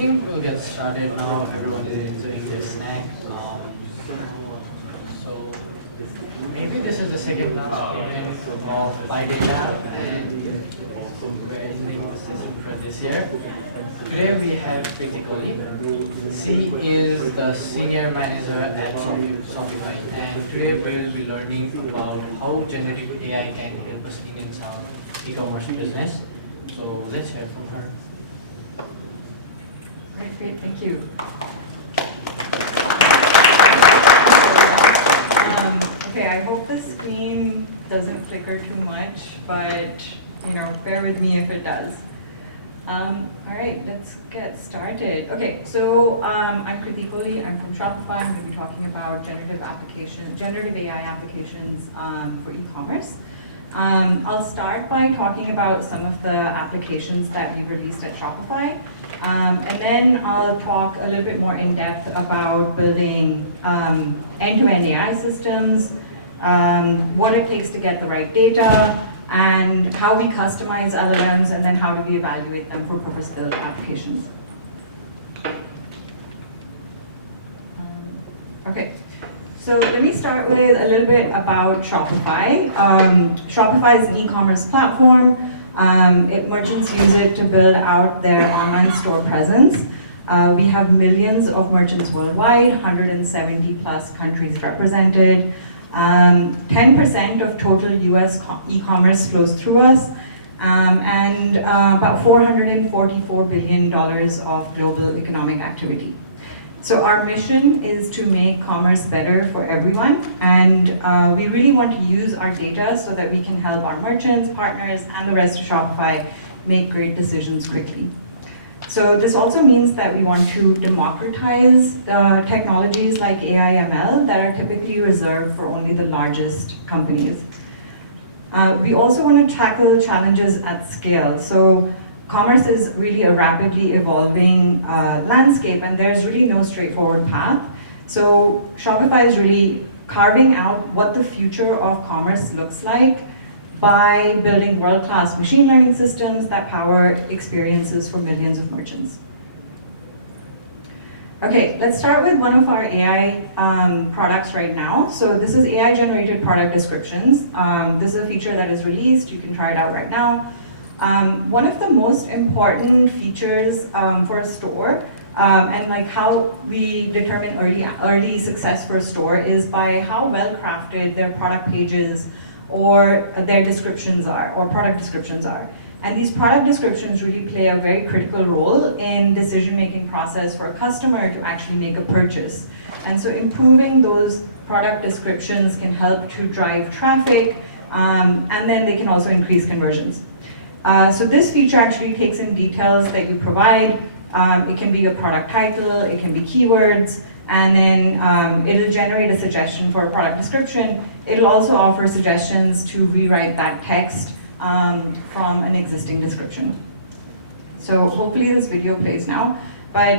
think we'll get started now. Everyone is doing their snack. So maybe this is the second last event of PyData, and we're ending the session for this year. Today we have Kriti. She is the senior manager at Shopify, and today we'll be learning about how generative AI can help us in our e-commerce business. So let's hear from her. Great, thank you. Okay, I hope the screen doesn't flicker too much, but bear with me if it does. All right, let's get started. Okay, so I'm Kriti. I'm from Shopify. I'm going to be talking about generative AI applications for e-commerce. I'll start by talking about some of the applications that we released at Shopify, and then I'll talk a little bit more in depth about building end-to-end AI systems, what it takes to get the right data, and how we customize LLMs, and then how do we evaluate them for purpose-built applications. Okay. So let me start with a little bit about Shopify. Shopify is an e-commerce platform. Merchants use it to build out their online store presence. We have millions of merchants worldwide, 170 plus countries represented. 10% of total US e-commerce flows through us, and about $444 billion of global economic activity. So our mission is to make commerce better for everyone, and we really want to use our data so that we can help our merchants, partners, and the rest of Shopify make great decisions quickly. So this also means that we want to democratize technologies like AI ML that are typically reserved for only the largest companies. We also want to tackle challenges at scale. So commerce is really a rapidly evolving landscape, and there's really no straightforward path. So Shopify is really carving out what the future of commerce looks like by building world-class machine learning systems that power experiences for millions of merchants. Okay, let's start with one of our AI products right now. So this is AI-generated product descriptions. This is a feature that is released. You can try it out right now. One of the most important features for a store, and like how we determine early success for a store, is by how well crafted their product pages or their descriptions are, or product descriptions are. And these product descriptions really play a very critical role in decision-making process for a customer to actually make a purchase. And so improving those product descriptions can help to drive traffic, and then they can also increase conversions. So this feature actually takes in details that you provide. It can be a product title, it can be keywords, and then it'll generate a suggestion for a product description. It'll also offer suggestions to rewrite that text from an existing description. So hopefully this video plays now. But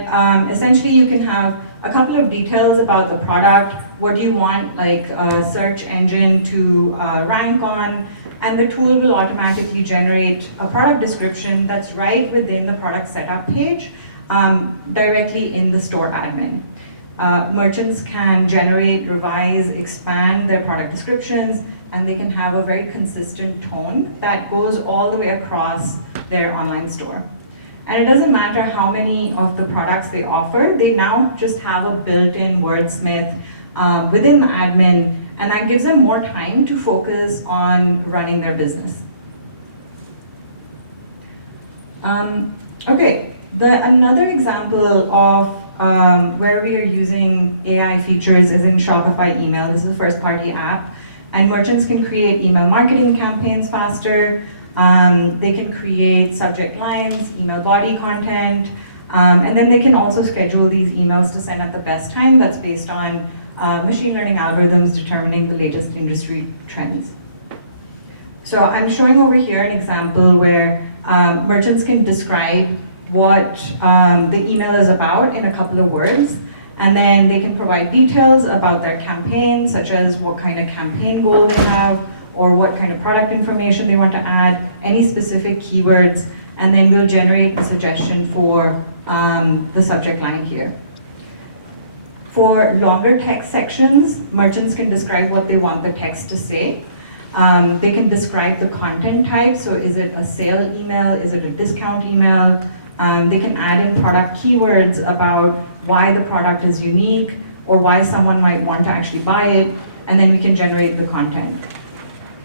essentially you can have a couple of details about the product. What do you want, like a search engine to rank on? And the tool will automatically generate a product description that's right within the product setup page, directly in the store admin. Merchants can generate, revise, expand their product descriptions, and they can have a very consistent tone that goes all the way across their online store. And it doesn't matter how many of the products they offer, they now just have a built-in wordsmith within the admin, and that gives them more time to focus on running their business. Okay, another example of where we are using AI features is in Shopify Email. This is a first-party app, and merchants can create email marketing campaigns faster. They can create subject lines, email body content, and then they can also schedule these emails to send at the best time that's based on machine learning algorithms determining the latest industry trends. So I'm showing over here an example where merchants can describe what the email is about in a couple of words, and then they can provide details about their campaign, such as what kind of campaign goal they have, or what kind of product information they want to add, any specific keywords, and then we'll generate a suggestion for the subject line here. For longer text sections, merchants can describe what they want the text to say. They can describe the content type, so is it a sale email, is it a discount email? They can add in product keywords about why the product is unique or why someone might want to actually buy it, and then we can generate the content.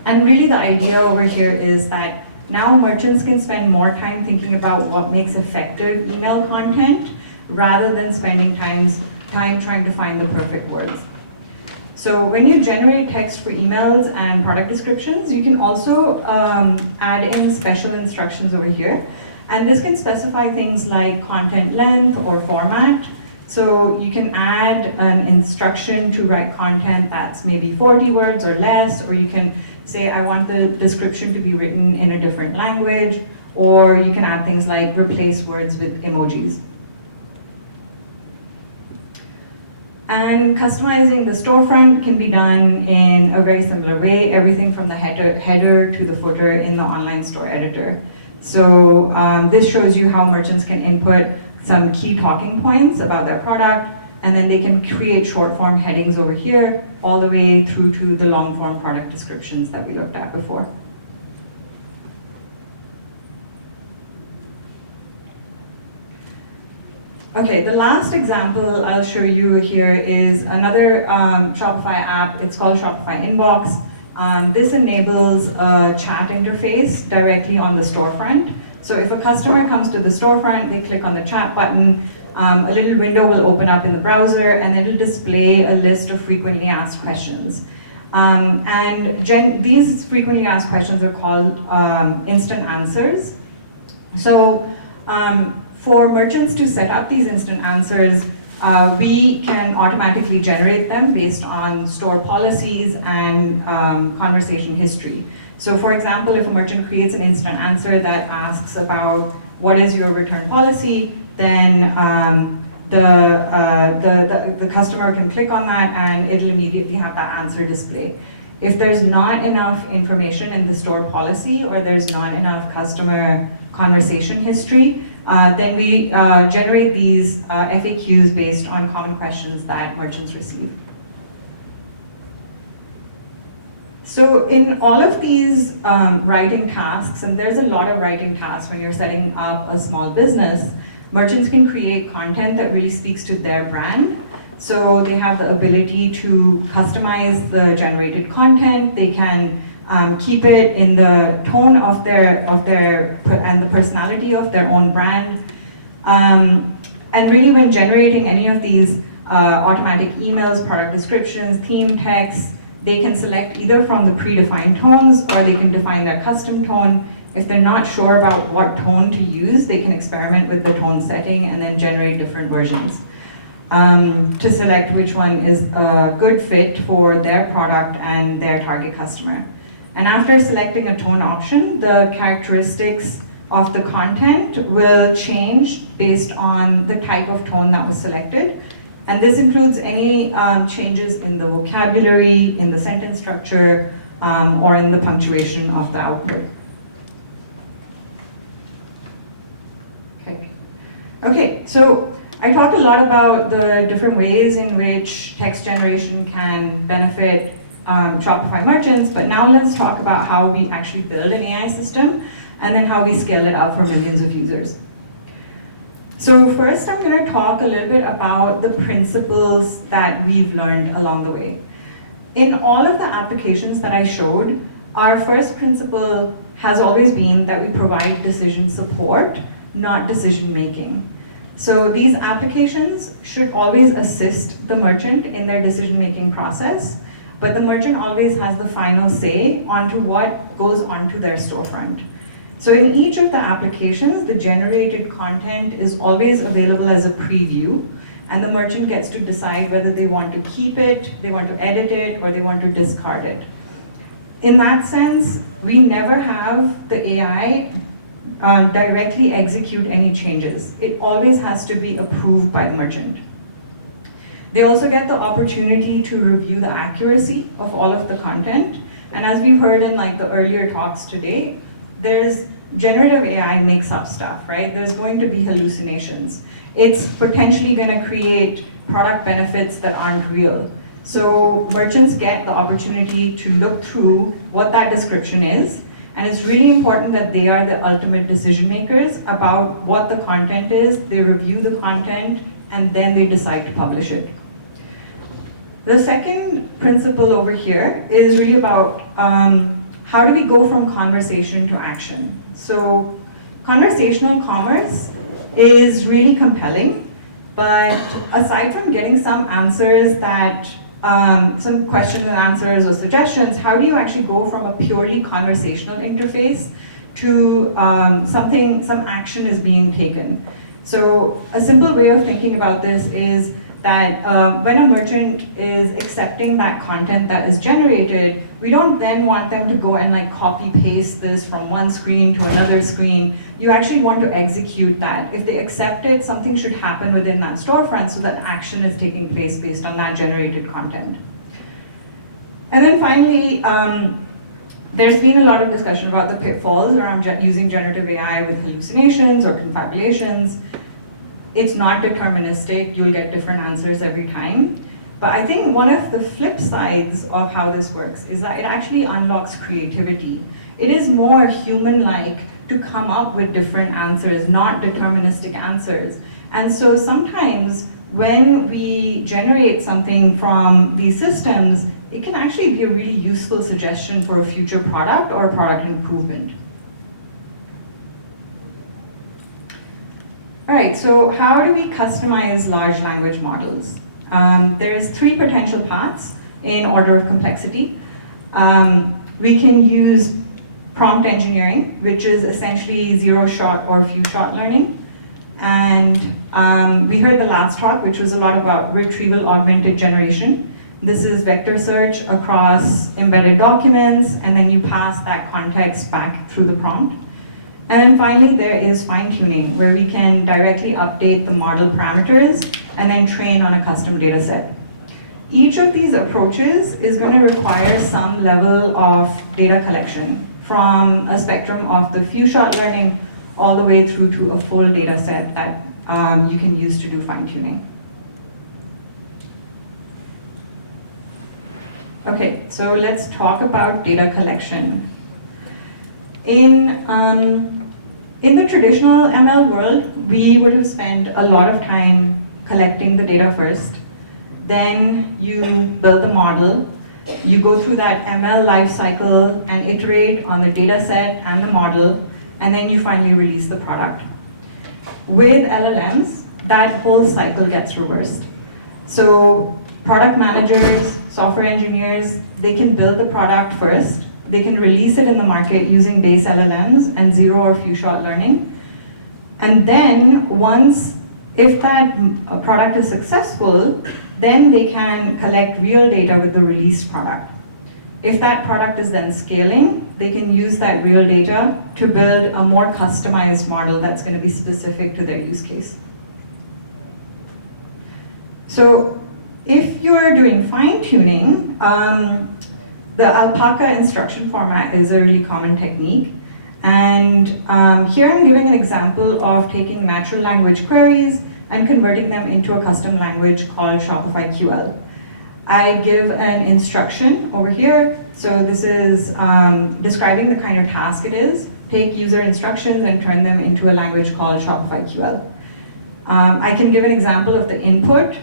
And really the idea over here is that now merchants can spend more time thinking about what makes effective email content rather than spending time trying to find the perfect words. So when you generate text for emails and product descriptions, you can also add in special instructions over here. And this can specify things like content length or format. So you can add an instruction to write content that's maybe 40 words or less, or you can say, I want the description to be written in a different language, or you can add things like replace words with emojis. And customizing the storefront can be done in a very similar way, everything from the header to the footer in the online store editor. So this shows you how merchants can input some key talking points about their product, and then they can create short form headings over here, all the way through to the long form product descriptions that we looked at before. Okay, the last example I'll show you here is another Shopify app. It's called Shopify Inbox. This enables a chat interface directly on the storefront. So if a customer comes to the storefront, they click on the chat button, a little window will open up in the browser, and it'll display a list of frequently asked questions. These frequently asked questions are called instant answers. So for merchants to set up these instant answers, we can automatically generate them based on store policies and conversation history. So for example, if a merchant creates an instant answer that asks about what is your return policy, then the customer can click on that and it'll immediately have that answer display. If there's not enough information in the store policy or there's not enough customer conversation history, then we generate these FAQs based on common questions that merchants receive. So in all of these writing tasks, and there's a lot of writing tasks when you're setting up a small business, merchants can create content that really speaks to their brand. So they have the ability to customize the generated content. They can keep it in the tone of their and the personality of their own brand. And really, when generating any of these automatic emails, product descriptions, theme texts, they can select either from the predefined tones or they can define their custom tone. If they're not sure about what tone to use, they can experiment with the tone setting and then generate different versions to select which one is a good fit for their product and their target customer. And after selecting a tone option, the characteristics of the content will change based on the type of tone that was selected. And this includes any changes in the vocabulary, in the sentence structure, or in the punctuation of the output. Okay, so I talked a lot about the different ways in which text generation can benefit Shopify merchants, but now let's talk about how we actually build an AI system and then how we scale it out for millions of users. So first I'm going to talk a little bit about the principles that we've learned along the way. In all of the applications that I showed, our first principle has always been that we provide decision support, not decision making. So these applications should always assist the merchant in their decision making process, but the merchant always has the final say onto what goes onto their storefront. So in each of the applications, the generated content is always available as a preview, and the merchant gets to decide whether they want to keep it, they want to edit it, or they want to discard it. In that sense, we never have the AI directly execute any changes. It always has to be approved by the merchant. They also get the opportunity to review the accuracy of all of the content. And as we've heard in like the earlier talks today, there's generative AI makes up stuff, right? There's going to be hallucinations. It's potentially going to create product benefits that aren't real. So merchants get the opportunity to look through what that description is, and it's really important that they are the ultimate decision makers about what the content is. They review the content, and then they decide to publish it. The second principle over here is really about how do we go from conversation to action. So conversational commerce is really compelling, but aside from getting some answers that, some questions and answers or suggestions, how do you actually go from a purely conversational interface to some action is being taken? So a simple way of thinking about this is that when a merchant is accepting that content that is generated, we don't then want them to go and like copy paste this from one screen to another screen. You actually want to execute that. If they accept it, something should happen within that storefront so that action is taking place based on that generated content. And then finally, there's been a lot of discussion about the pitfalls around using generative AI with hallucinations or confabulations. It's not deterministic, you'll get different answers every time. But I think one of the flip sides of how this works is that it actually unlocks creativity. It is more human-like to come up with different answers, not deterministic answers. And so sometimes when we generate something from these systems, it can actually be a really useful suggestion for a future product or a product improvement. All right, so how do we customize large language models? There's three potential paths in order of complexity. We can use prompt engineering, which is essentially zero-shot or few-shot learning. And we heard the last talk, which was a lot about retrieval augmented generation. This is vector search across embedded documents, and then you pass that context back through the prompt. And then finally, there is fine-tuning, where we can directly update the model parameters and then train on a custom data set. Each of these approaches is going to require some level of data collection, from a spectrum of the few-shot learning all the way through to a full data set that you can use to do fine-tuning. Okay, so let's talk about data collection. In the traditional ML world, we would have spent a lot of time collecting the data first. Then you build the model. You go through that ML lifecycle and iterate on the data set and the model, and then you finally release the product. With LLMs, that whole cycle gets reversed. So product managers, software engineers, they can build the product first. They can release it in the market using base LLMs and zero or few-shot learning. And then if that product is successful, then they can collect real data with the released product. If that product is then scaling, they can use that real data to build a more customized model that's going to be specific to their use case. So if you're doing fine-tuning, the alpaca instruction format is a really common technique. And here I'm giving an example of taking natural language queries and converting them into a custom language called Shopify QL. I give an instruction over here. So this is describing the kind of task it is. Take user instructions and turn them into a language called Shopify QL. I can give an example of the input.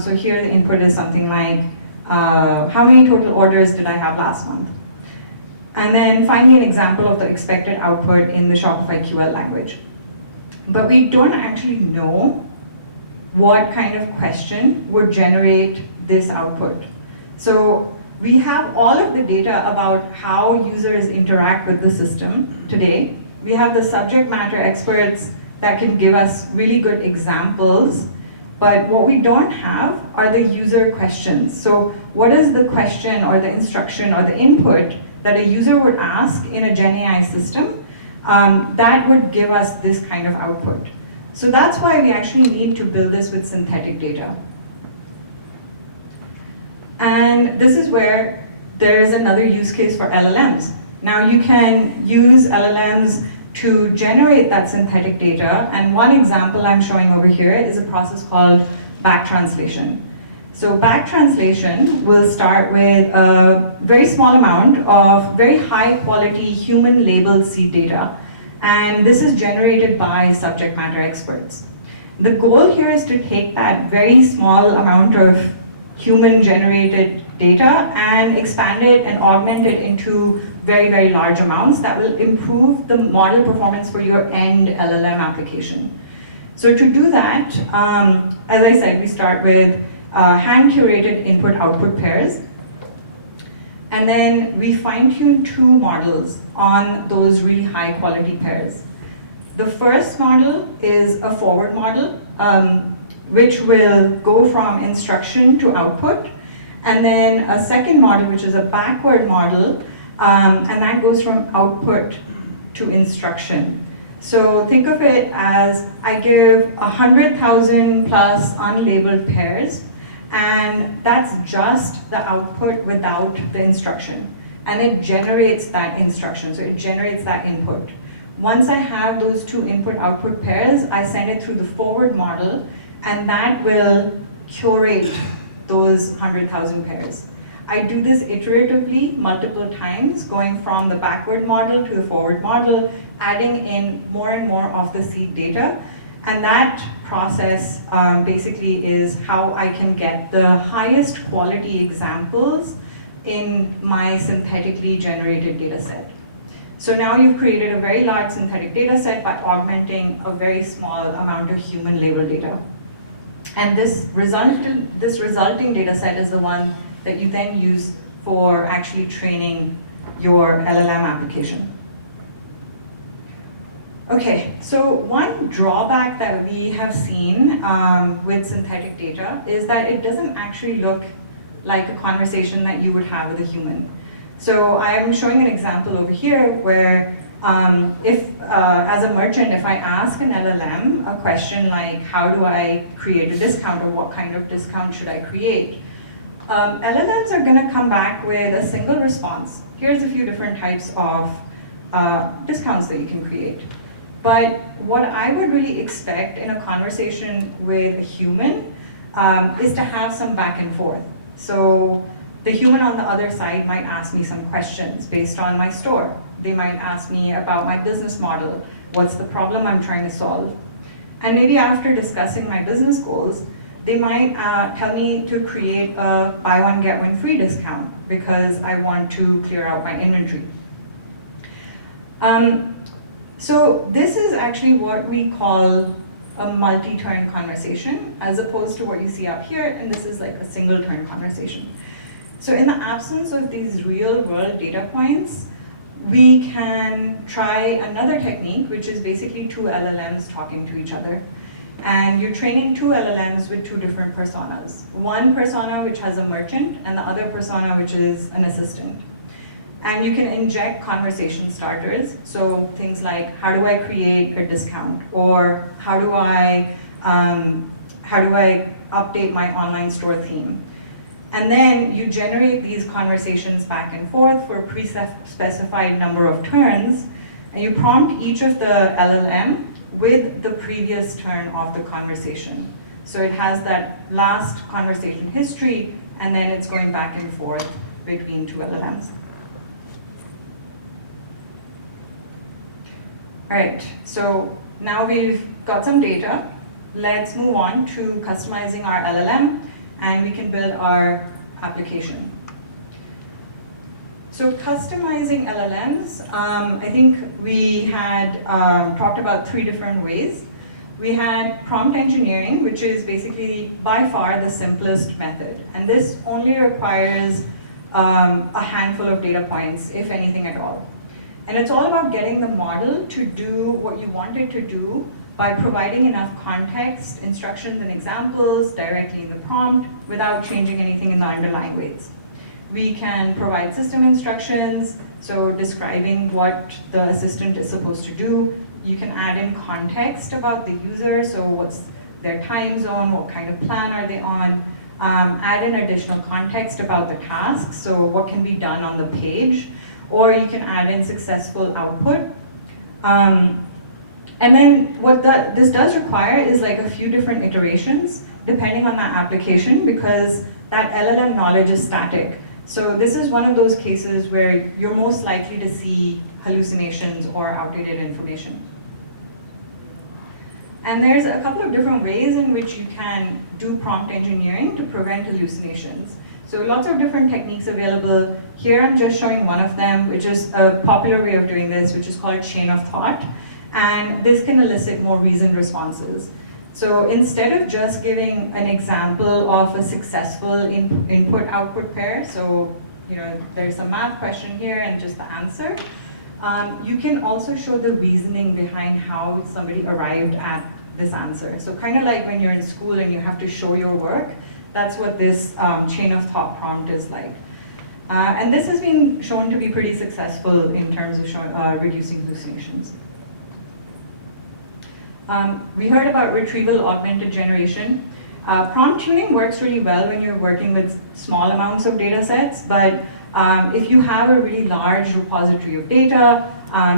So here the input is something like, how many total orders did I have last month? And then finally an example of the expected output in the Shopify QL language. But we don't actually know what kind of question would generate this output. So we have all of the data about how users interact with the system today. We have the subject matter experts that can give us really good examples. But what we don't have are the user questions. So what is the question or the instruction or the input that a user would ask in a Gen AI system that would give us this kind of output? So that's why we actually need to build this with synthetic data. And this is where there is another use case for LLMs. Now you can use LLMs to generate that synthetic data. And one example I'm showing over here is a process called back translation. So back translation will start with a very small amount of very high quality human labeled seed data. And this is generated by subject matter experts. The goal here is to take that very small amount of human generated data and expand it and augment it into very, very large amounts that will improve the model performance for your end LLM application. So to do that, as I said, we start with hand-curated input-output pairs. And then we fine-tune 2 models on those really high-quality pairs. The first model is a forward model, which will go from instruction to output. And then a second model, which is a backward model, and that goes from output to instruction. So think of it as I give 100,000 plus unlabeled pairs, and that's just the output without the instruction. And it generates that instruction, so it generates that input. Once I have those 2 input-output pairs, I send it through the forward model, and that will curate those 100,000 pairs. I do this iteratively multiple times, going from the backward model to the forward model, adding in more and more of the seed data. And that process basically is how I can get the highest quality examples in my synthetically generated data set. So now you've created a very large synthetic data set by augmenting a very small amount of human label data. And this resulting data set is the one that you then use for actually training your LLM application. Okay, so one drawback that we have seen with synthetic data is that it doesn't actually look like a conversation that you would have with a human. So I am showing an example over here where as a merchant, if I ask an LLM a question like, how do I create a discount, or what kind of discount should I create? LLMs are going to come back with a single response. Here's a few different types of discounts that you can create. But what I would really expect in a conversation with a human is to have some back and forth. So the human on the other side might ask me some questions based on my store. They might ask me about my business model. What's the problem I'm trying to solve? And maybe after discussing my business goals, they might tell me to create a buy one, get one free discount because I want to clear out my inventory. So this is actually what we call a multi-turn conversation, as opposed to what you see up here, and this is like a single turn conversation. So in the absence of these real world data points, we can try another technique, which is basically 2 LLMs talking to each other. And you're training 2 LLMs with 2 different personas. One persona which has a merchant, and the other persona which is an assistant. And you can inject conversation starters, so things like, how do I create a discount? Or how do I update my online store theme? And then you generate these conversations back and forth for a pre-specified number of turns, and you prompt each of the LLM with the previous turn of the conversation. So it has that last conversation history, and then it's going back and forth between 2 LLMs. All right, so now we've got some data. Let's move on to customizing our LLM, and we can build our application. So customizing LLMs, I think we had talked about 3 different ways. We had prompt engineering, which is basically by far the simplest method. And this only requires a handful of data points, if anything at all. And it's all about getting the model to do what you want it to do by providing enough context, instructions, and examples directly in the prompt without changing anything in the underlying weights. We can provide system instructions, so describing what the assistant is supposed to do. You can add in context about the user, so what's their time zone, what kind of plan are they on. Add in additional context about the task, so what can be done on the page. Or you can add in successful output. And then what this does require is like a few different iterations depending on that application, because that LLM knowledge is static. So this is one of those cases where you're most likely to see hallucinations or outdated information. And there's a couple of different ways in which you can do prompt engineering to prevent hallucinations. So lots of different techniques available. Here I'm just showing one of them, which is a popular way of doing this, which is called chain of thought. And this can elicit more reasoned responses. So instead of just giving an example of a successful input-output pair, so there's a math question here and just the answer, you can also show the reasoning behind how somebody arrived at this answer. So kind of like when you're in school and you have to show your work, that's what this chain of thought prompt is like. And this has been shown to be pretty successful in terms of reducing hallucinations. We heard about retrieval augmented generation. Prompt tuning works really well when you're working with small amounts of data sets, but if you have a really large repository of data,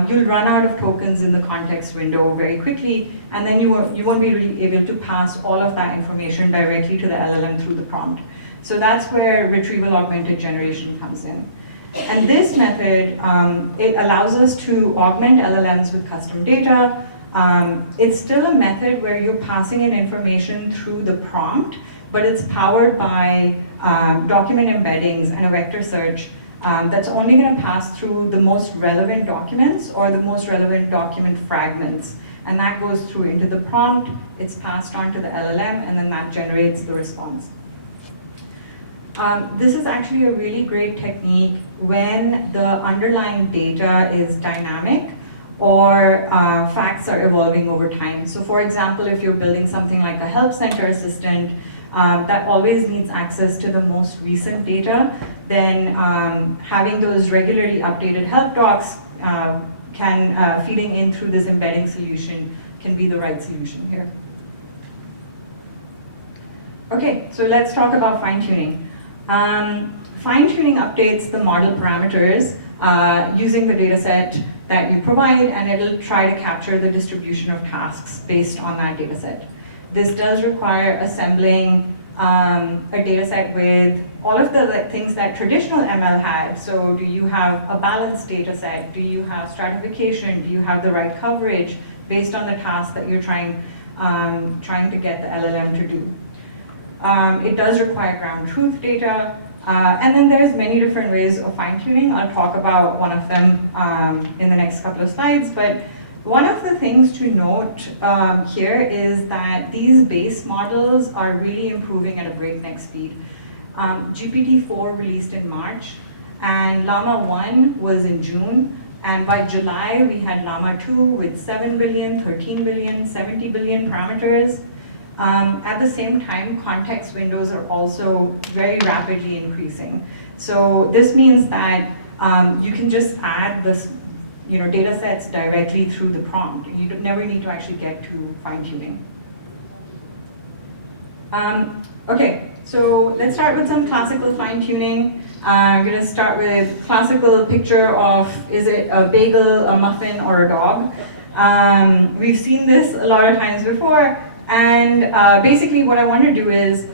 you'll run out of tokens in the context window very quickly, and then you won't be really able to pass all of that information directly to the LLM through the prompt. So that's where retrieval augmented generation comes in. And this method, it allows us to augment LLMs with custom data. It's still a method where you're passing in information through the prompt, but it's powered by document embeddings and a vector search that's only going to pass through the most relevant documents or the most relevant document fragments. And that goes through into the prompt, it's passed on to the LLM, and then that generates the response. This is actually a really great technique when the underlying data is dynamic or facts are evolving over time. So for example, if you're building something like a help center assistant that always needs access to the most recent data, then having those regularly updated help docs feeding in through this embedding solution can be the right solution here. Okay, so let's talk about fine-tuning. Fine-tuning updates the model parameters using the data set that you provide, and it'll try to capture the distribution of tasks based on that data set. This does require assembling a data set with all of the things that traditional ML had. So do you have a balanced data set? Do you have stratification? Do you have the right coverage based on the task that you're trying to get the LLM to do? It does require ground truth data. And then there's many different ways of fine-tuning. I'll talk about one of them in the next couple of slides. But one of the things to note here is that these base models are really improving at a breakneck speed. GPT-4 released in March, and Llama 1 was in June. And by July, we had Llama 2 with 7 billion, 13 billion, 70 billion parameters. At the same time, context windows are also very rapidly increasing. So this means that you can just add this, data sets directly through the prompt. You never need to actually get to fine-tuning. Okay, so let's start with some classical fine-tuning. I'm going to start with classical picture of, is it a bagel, a muffin, or a dog? We've seen this a lot of times before. And basically what I want to do is,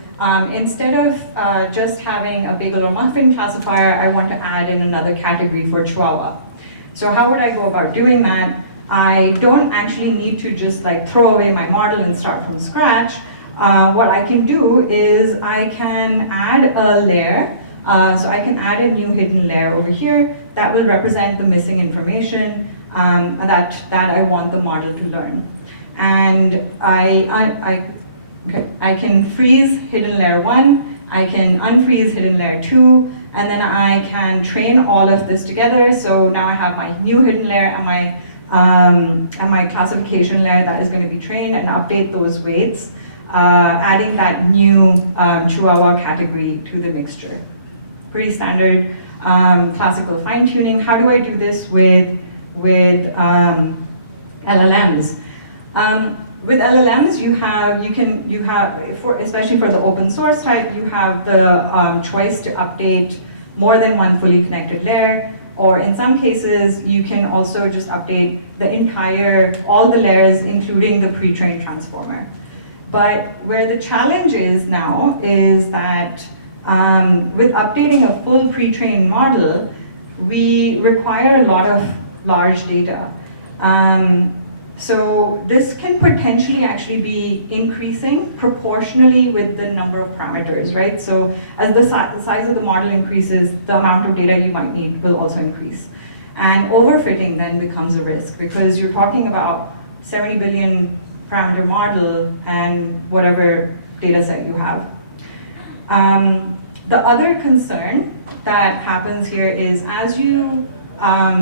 instead of just having a bagel or muffin classifier, I want to add in another category for Chihuahua. So how would I go about doing that? I don't actually need to just throw away my model and start from scratch. What I can do is I can add a layer. So I can add a new hidden layer over here that will represent the missing information that I want the model to learn. And I can freeze hidden layer 1, I can unfreeze hidden layer 2, and then I can train all of this together. So now I have my new hidden layer and my classification layer that is going to be trained, and update those weights, adding that new Chihuahua category to the mixture. Pretty standard classical fine-tuning. How do I do this with LLMs? With LLMs, especially for the open source type, you have the choice to update more than one fully connected layer, or in some cases, you can also just update all the layers, including the pre-trained transformer. But where the challenge is now is that with updating a full pre-trained model, we require a lot of large data. So this can potentially actually be increasing proportionally with the number of parameters, right? So as the size of the model increases, the amount of data you might need will also increase. And overfitting then becomes a risk because you're talking about 70 billion parameter model and whatever data set you have. The other concern that happens here is as you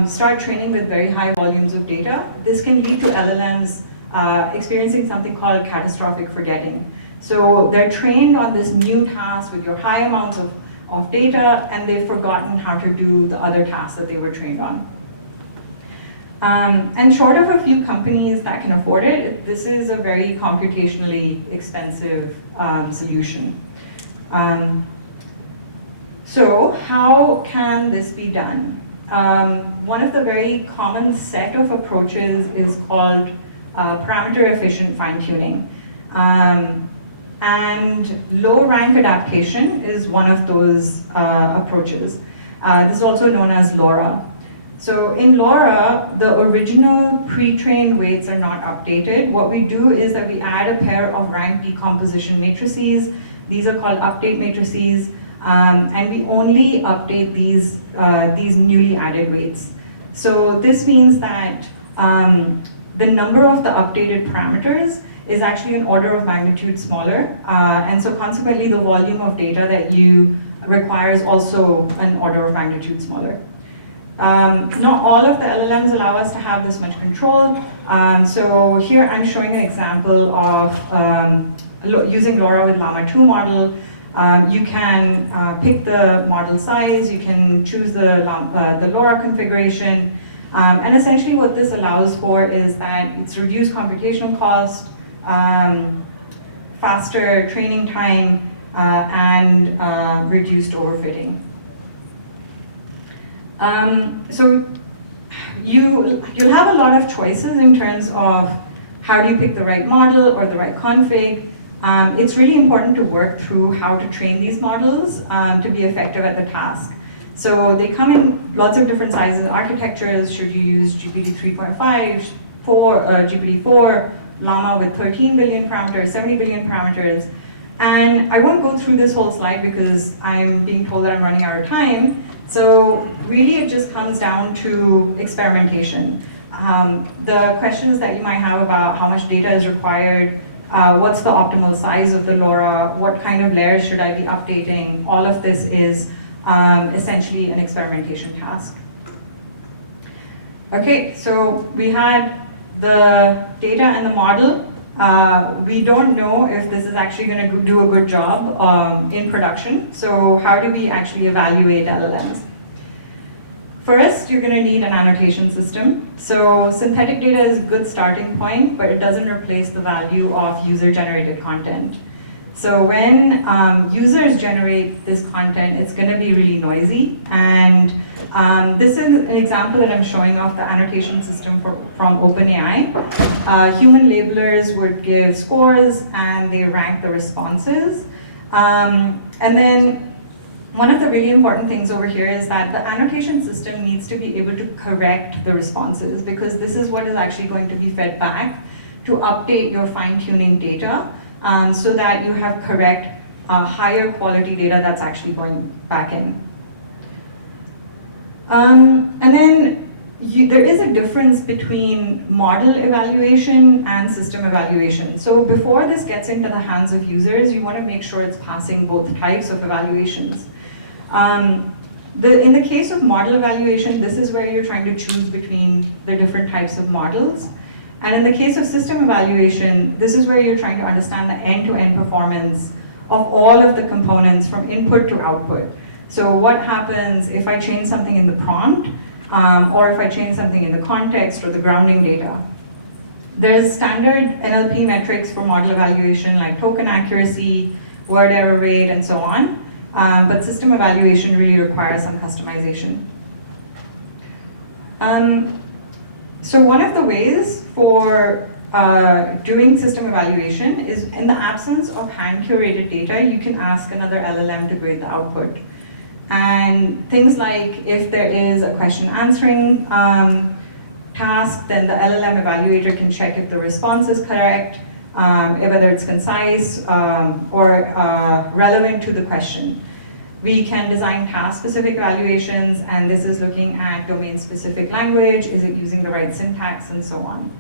start training with very high volumes of data, this can lead to LLMs experiencing something called catastrophic forgetting. So they're trained on this new task with your high amounts of data, and they've forgotten how to do the other tasks that they were trained on. And short of a few companies that can afford it, this is a very computationally expensive solution. So how can this be done? One of the very common set of approaches is called parameter efficient fine-tuning. And low rank adaptation is one of those approaches. This is also known as LoRa. So in LoRa, the original pre-trained weights are not updated. What we do is that we add a pair of rank decomposition matrices. These are called update matrices. And we only update these newly added weights. So this means that the number of the updated parameters is actually an order of magnitude smaller. And so consequently, the volume of data that you require is also an order of magnitude smaller. Not all of the LLMs allow us to have this much control. So here I'm showing an example of using LoRa with Llama 2 model. You can pick the model size, you can choose the LoRa configuration, and essentially what this allows for is that it's reduced computational cost, faster training time, and reduced overfitting. So you'll have a lot of choices in terms of how do you pick the right model or the right config. It's really important to work through how to train these models to be effective at the task. So they come in lots of different sizes, architectures. Should you use GPT 3.5, GPT-4, Llama with 13 billion parameters, 70 billion parameters? And I won't go through this whole slide because I'm being told that I'm running out of time. So really it just comes down to experimentation. The questions that you might have about how much data is required, what's the optimal size of the LoRa, what kind of layers should I be updating, all of this is essentially an experimentation task. Okay, so we had the data and the model. We don't know if this is actually going to do a good job in production. So how do we actually evaluate LLMs? First, you're going to need an annotation system. So synthetic data is a good starting point, but it doesn't replace the value of user-generated content. So when users generate this content, it's going to be really noisy. And this is an example that I'm showing of the annotation system from OpenAI. Human labelers would give scores, and they rank the responses. And then one of the really important things over here is that the annotation system needs to be able to correct the responses, because this is what is actually going to be fed back to update your fine-tuning data so that you have correct, higher quality data that's actually going back in. And then there is a difference between model evaluation and system evaluation. So before this gets into the hands of users, you want to make sure it's passing both types of evaluations. In the case of model evaluation, this is where you're trying to choose between the different types of models. And in the case of system evaluation, this is where you're trying to understand the end-to-end performance of all of the components from input to output. So what happens if I change something in the prompt, or if I change something in the context or the grounding data? There's standard NLP metrics for model evaluation, like token accuracy, word error rate, and so on. But system evaluation really requires some customization. So one of the ways for doing system evaluation is in the absence of hand-curated data, you can ask another LLM to grade the output. And things like if there is a question answering task, then the LLM evaluator can check if the response is correct, whether it's concise or relevant to the question. We can design task-specific evaluations, and this is looking at domain-specific language, is it using the right syntax, and so on.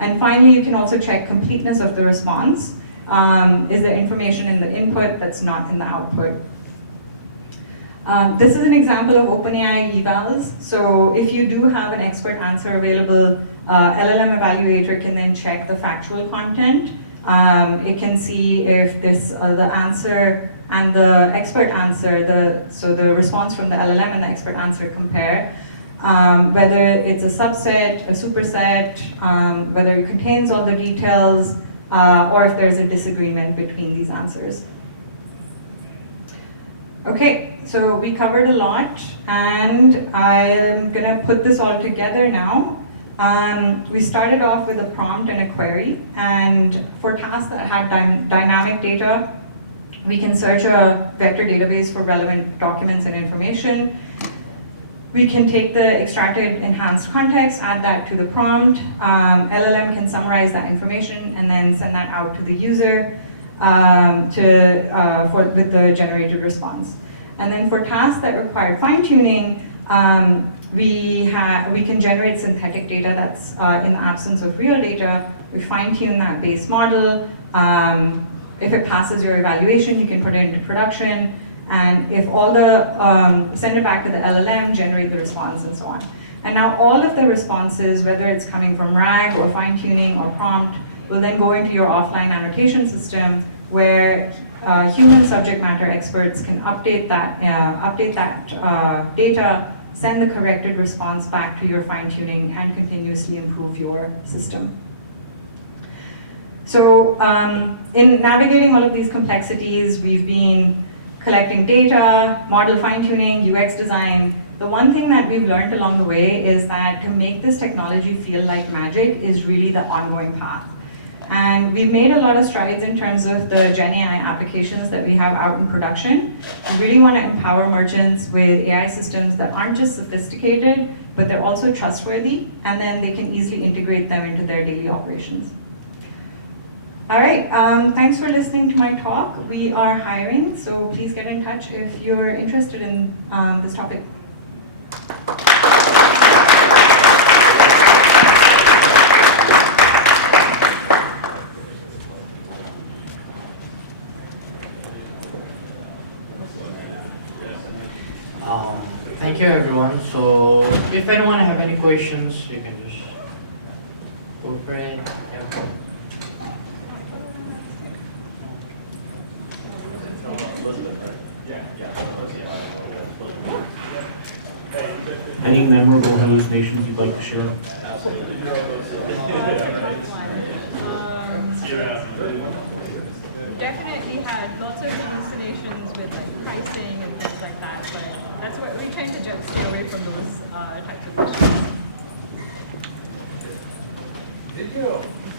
And finally, you can also check completeness of the response. Is there information in the input that's not in the output? This is an example of OpenAI evals. So if you do have an expert answer available, LLM evaluator can then check the factual content. It can see if this the answer and the expert answer, so the response from the LLM and the expert answer compare, whether it's a subset, a superset, whether it contains all the details, or if there's a disagreement between these answers. Okay, so we covered a lot, and I'm gonna put this all together now. We started off with a prompt and a query, and for tasks that had dynamic data, we can search a vector database for relevant documents and information. We can take the extracted enhanced context, add that to the prompt. LLM can summarize that information and then send that out to the user with the generated response. And then for tasks that require fine-tuning, we can generate synthetic data that's in the absence of real data. We fine-tune that base model. If it passes your evaluation, you can put it into production. And if all send it back to the LLM, generate the response, and so on. And now all of the responses, whether it's coming from RAG or fine-tuning or prompt, will then go into your offline annotation system where human subject matter experts can update that data, send the corrected response back to your fine-tuning, and continuously improve your system. So in navigating all of these complexities, we've been collecting data, model fine-tuning, UX design. The one thing that we've learned along the way is that to make this technology feel like magic is really the ongoing path. And we've made a lot of strides in terms of the Gen AI applications that we have out in production. We really want to empower merchants with AI systems that aren't just sophisticated, but they're also trustworthy, and then they can easily integrate them into their daily operations. All right, thanks for listening to my talk. We are hiring, so please get in touch if you're interested in this topic. Thank you, everyone. So if anyone have any questions, you can just go for it. Yeah. Any memorable hallucinations you'd like to share? Definitely had lots of hallucinations with like pricing and things like that, but that's what we're trying to just stay away from those types of issues.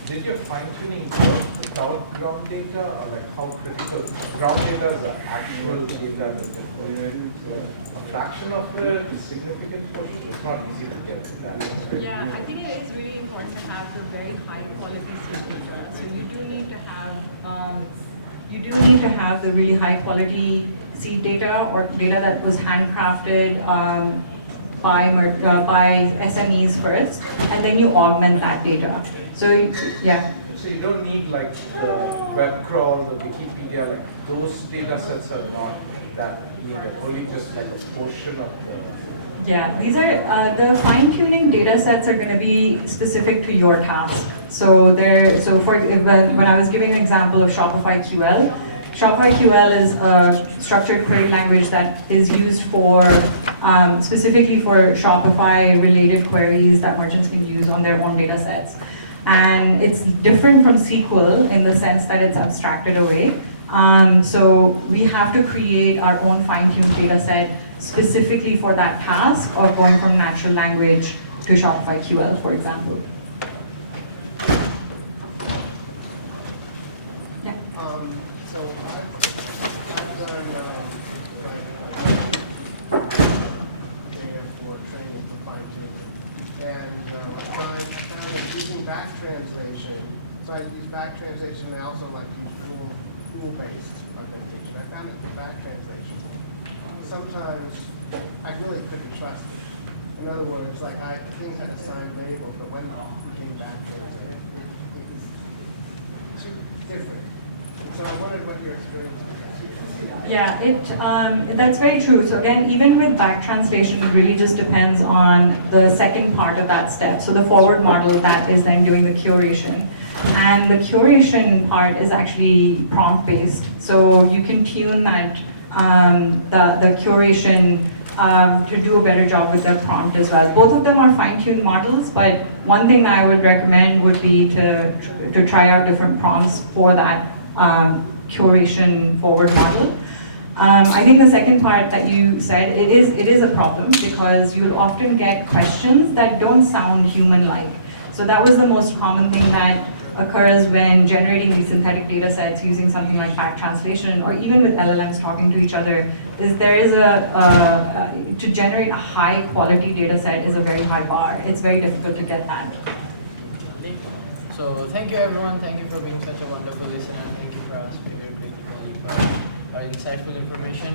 Did your fine-tuning work without ground data, or like how critical? Ground data is the actual data a fraction of it is significant for you. It's not easy to get that. Yeah, I think it is really important to have the very high quality seed data. So you do need to have the really high quality seed data or data that was handcrafted by SMEs first, and then you augment that data. So yeah. So you don't need like the web crawl, the Wikipedia, like those data sets are not that needed, only just like a portion of the... Yeah, these are, the fine-tuning data sets are going to be specific to your task. So when I was giving an example of Shopify QL, Shopify QL is a structured query language that is used for, specifically for Shopify-related queries that merchants can use on their own data sets. And it's different from SQL in the sense that it's abstracted away. So we have to create our own fine-tuned data set specifically for that task of going from natural language to Shopify QL, for example. Yeah. So I've done data for training for fine tuning, and I found that using back translation. So I use back translation. I also like use rule-based authentication. I found that the back translation sometimes I really couldn't trust it. In other words, like things had assigned labels, but when it came back translated, it was too different. So I wondered what your experience was. Yeah, that's very true. So again, even with back translation, it really just depends on the second part of that step. So the forward model, that is then doing the curation. And the curation part is actually prompt-based. So you can tune that, the curation to do a better job with the prompt as well. Both of them are fine-tuned models, but one thing that I would recommend would be to try out different prompts for that curation forward model. I think the second part that you said, it is a problem because you'll often get questions that don't sound human-like. So that was the most common thing that occurs when generating these synthetic data sets using something like back translation, or even with LLMs talking to each other, is there is to generate a high quality data set is a very high bar. It's very difficult to get that. So thank you everyone, thank you for being such a wonderful listener, thank you for asking your Kriti for insightful information.